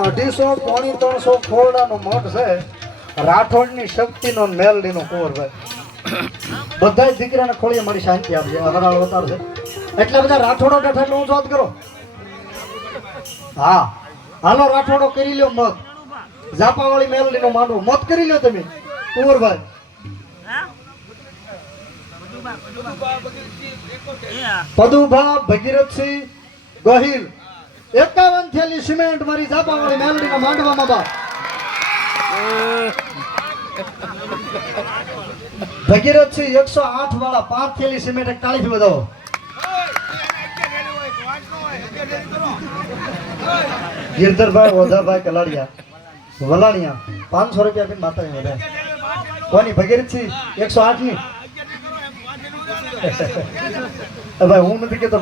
અને 250 પોણી 300 ખોરડાનો મઠ છે. રાઠોડની શક્તિનો મેલડીનો કુંવર ભાઈ બધા દીકરાને ખોળીએ મારી શાંતિ આપજે. હરાળ અવતાર છે એટલા બધા રાઠોડો બેઠા એટલે ઊંચો હાથ કરો. હા હાલો રાઠોડો કરી લ્યો મત. ઝાપાવાળી મેલડીનો માંડવો મત કરી લ્યો તમે કુંવરભાઈ. પદુભા ભગીરથસિંહ ગોહિલ 51 થેલી સિમેન્ટ મારી ઝાપાવાળી મેલડીના માંડવામાં બા. ભગીરથસિંહ 108 વાળા 5 થેલી સિમેન્ટ એક તાળી થી વધાવો. ગિરધરભાઈ ઓધાભાઈ કલાડિયા વલાણિયા 500 રૂપિયા આપીને માતાજી વધારે. કોની ભગીરથસિંહ 108 ની ભાઈ હું નથી કેતો.